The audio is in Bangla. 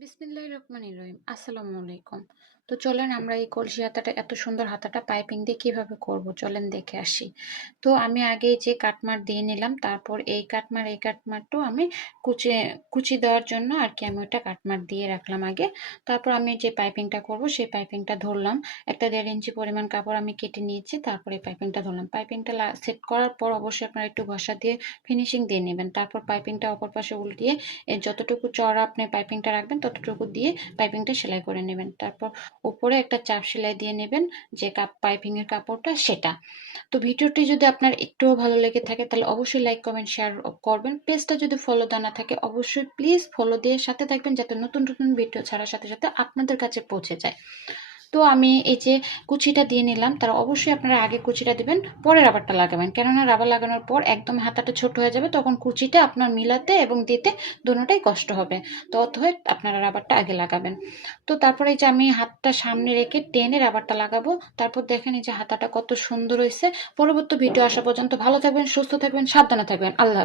বিসমিল্লাহির রহমানির রহিম। আসসালামু আলাইকুম। তো চলেন আমরা এই কলসি হাতাটা এত সুন্দর হাতাটা পাইপিং দিয়ে কিভাবে করব চলেন দেখে আসি। তো আমি আগে এই যে কাটমার দিয়ে নিলাম, তারপর এই কাটমারটাও আমি কুচি দেওয়ার জন্য আর কি আমি ওটা কাটমার দিয়ে রাখলাম আগে। তারপর আমি যে পাইপিংটা করব সেই পাইপিংটা ধরলাম, একটা 1.5 ইঞ্চি পরিমাণ কাপড় আমি কেটে নিয়েছি, তারপরে পাইপিংটা ধরলাম। পাইপিংটা সেট করার পর অবশ্যই আপনারা একটু ঘষা দিয়ে ফিনিশিং দিয়ে নেবেন। তারপর পাইপিংটা অপর পাশে উল্টিয়ে এর যতটুকু চড়া আপনি পাইপিংটা রাখবেন ততটুকু দিয়ে পাইপিংটা সেলাই করে নেবেন। তারপর উপরে একটা চাপ সেলাই দিয়ে নেবেন, যে পাইপিং এর কাপড়টা সেটা। তো ভিডিওটি যদি আপনার একটুও ভালো লেগে থাকে তাহলে অবশ্যই লাইক কমেন্ট শেয়ার করবেন। পেজটা যদি ফলো দেওয়া না থাকে অবশ্যই প্লিজ ফলো দিয়ে সাথে থাকবেন, যাতে নতুন নতুন ভিডিও ছাড়ার সাথে সাথে আপনাদের কাছে পৌঁছে যায়। তো আমি এই যে কুচিটা দিয়ে নিলাম, তারা অবশ্যই আপনারা আগে কুচিটা দিবেন, পরে রাবারটা লাগাবেন, কেননা রাবার লাগানোর পর একদম হাতাটা ছোট হয়ে যাবে, তখন কুচিটা আপনার মিলাতে এবং দিতে দুটোটাই কষ্ট হবে। তো অতএব আপনারা রাবারটা আগে লাগাবেন। তো তারপরে এই যে আমি হাতটা সামনে রেখে টেনে রাবারটা লাগাবো। তারপর দেখেন এই যে হাতাটা কত সুন্দর হয়েছে। পরবর্তী ভিডিও আসা পর্যন্ত ভালো থাকবেন, সুস্থ থাকবেন, সাবধানে থাকবেন। আল্লাহ।